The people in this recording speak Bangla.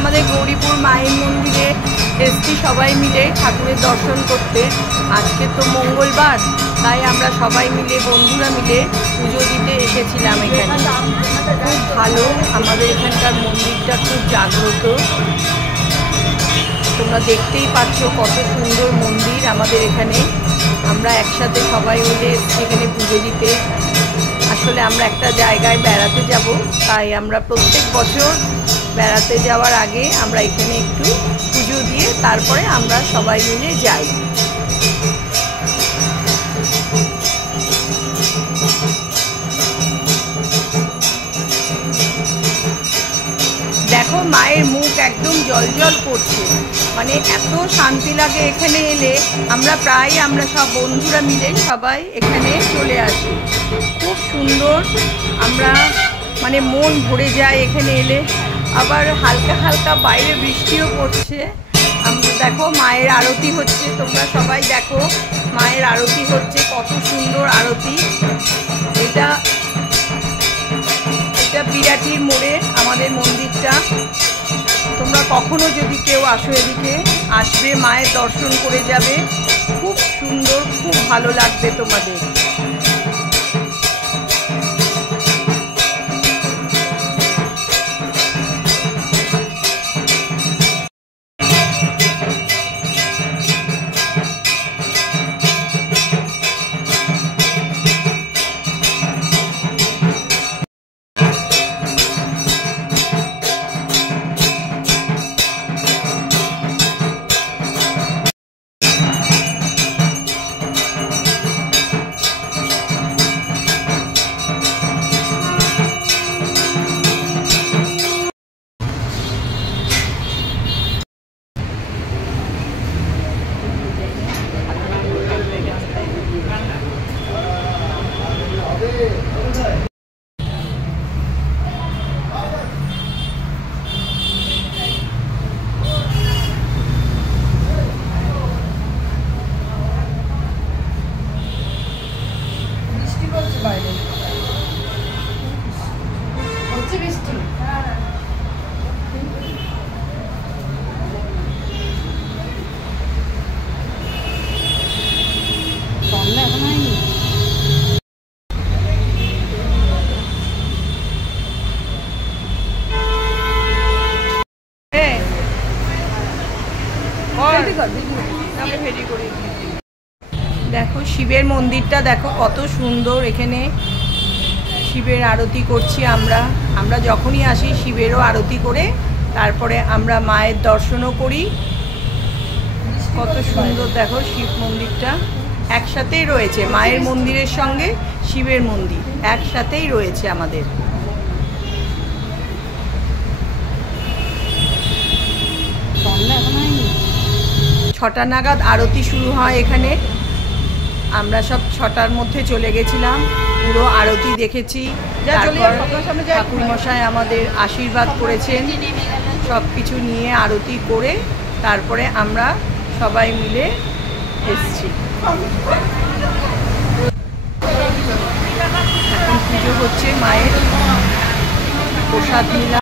আমাদের গৌরীপুর মায়ের মন্দিরে এসছি সবাই মিলে ঠাকুরের দর্শন করতে। আজকে তো মঙ্গলবার, তাই আমরা সবাই মিলে বন্ধুরা মিলে পুজো দিতে এসেছিলাম এখানে। খুব ভালো, আমাদের এখানকার মন্দিরটা খুব জাগ্রত। তোমরা দেখতেই পাচ্ছ কত সুন্দর মন্দির আমাদের এখানে। আমরা একসাথে সবাই মিলে এসছি এখানে পুজো দিতে। আসলে আমরা একটা জায়গায় বেড়াতে যাব, তাই আমরা প্রত্যেক বছর বেড়াতে যাওয়ার আগে আমরা এখানে একটু পুজো দিয়ে তারপরে আমরা সবাই মিলে যাই। দেখো মায়ের মুখ একদম জলজল করছে, মানে এত শান্তি লাগে এখানে এলে। আমরা সব বন্ধুরা মিলে সবাই এখানে চলে আসি। খুব সুন্দর, আমরা মানে মন ভরে যায় এখানে এলে। আবার হালকা হালকা বাইরে বৃষ্টিও পড়ছে। আমরা দেখো মায়ের আরতি হচ্ছে, তোমরা সবাই দেখো মায়ের আরতি হচ্ছে, কত সুন্দর আরতি। এটা বিরাটির মোড়ে আমাদের মন্দিরটা। তোমরা কখনো যদি কেউ আসো এদিকে, আসবে, মায়ের দর্শন করে যাবে। খুব সুন্দর, খুব ভালো লাগবে তোমাদের। দেখো শিবের মন্দিরটা দেখো কত সুন্দর। এখানে শিবের আরতি করছি আমরা যখনই আসি শিবেরও আরতি করে তারপরে আমরা মায়ের দর্শনও করি। কত সুন্দর দেখো শিব মন্দিরটা একসাথেই রয়েছে, মায়ের মন্দিরের সঙ্গে শিবের মন্দির একসাথেই রয়েছে আমাদের। 6টা নাগাদ আরতি শুরু হয় এখানে। আমরা সব 6টার মধ্যে চলে গেছিলাম, পুরো আরতি দেখেছি। ঠাকুরমশাই আমাদের আশীর্বাদ করেছেন, সব কিছু নিয়ে আরতি করে তারপরে আমরা সবাই মিলে এসছি। এখন পুজো হচ্ছে, মায়ের প্রসাদ নিলাম।